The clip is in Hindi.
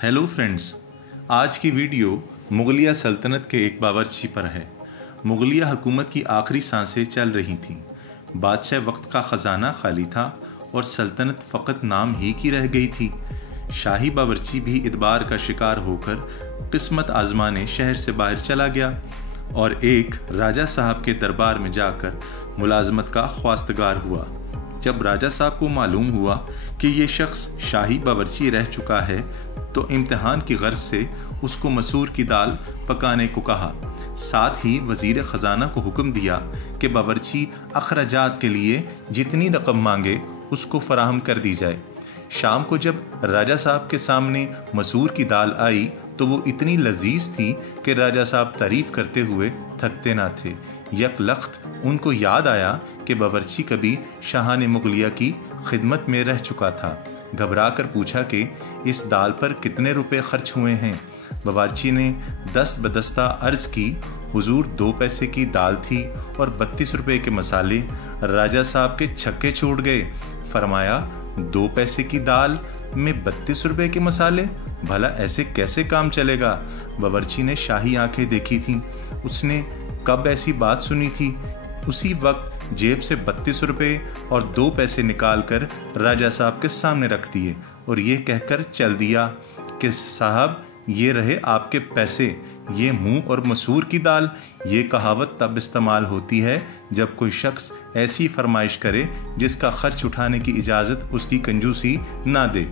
हेलो फ्रेंड्स, आज की वीडियो मुगलिया सल्तनत के एक बावर्ची पर है। मुगलिया हुकूमत की आखिरी सांसें चल रही थीं। बादशाह वक्त का ख़जाना खाली था और सल्तनत फ़कत नाम ही की रह गई थी। शाही बावर्ची भी इतबार का शिकार होकर किस्मत आजमाने शहर से बाहर चला गया और एक राजा साहब के दरबार में जाकर मुलाजमत का ख्वास्तगार हुआ। जब राजा साहब को मालूम हुआ कि ये शख्स शाही बावर्ची रह चुका है तो इम्तिहान की गर्ज से उसको मसूर की दाल पकाने को कहा। साथ ही वजीर ख़जाना को हुक्म दिया कि बावर्ची अखराजात के लिए जितनी रकम मांगे उसको फराहम कर दी जाए। शाम को जब राजा साहब के सामने मसूर की दाल आई तो वो इतनी लजीज थी कि राजा साहब तारीफ करते हुए थकते ना थे। यकलख्त उनको याद आया कि बावर्ची कभी शाहान मुगलिया की खिदमत में रह चुका था। घबरा कर पूछा कि इस दाल पर कितने रुपए खर्च हुए हैं। बावर्ची ने दस्त बदस्ता अर्ज की, हुजूर 2 पैसे की दाल थी और 32 रुपए के मसाले। राजा साहब के छक्के छूट गए। फरमाया, 2 पैसे की दाल में 32 रुपए के मसाले, भला ऐसे कैसे काम चलेगा। बावर्ची ने शाही आंखें देखी थीं। उसने कब ऐसी बात सुनी थी। उसी वक्त जेब से 32 रुपए और 2 पैसे निकालकर राजा साहब के सामने रख दिए और ये कहकर चल दिया कि साहब, ये रहे आपके पैसे, ये मुंह और मसूर की दाल। ये कहावत तब इस्तेमाल होती है जब कोई शख्स ऐसी फरमाइश करे जिसका खर्च उठाने की इजाज़त उसकी कंजूसी ना दे।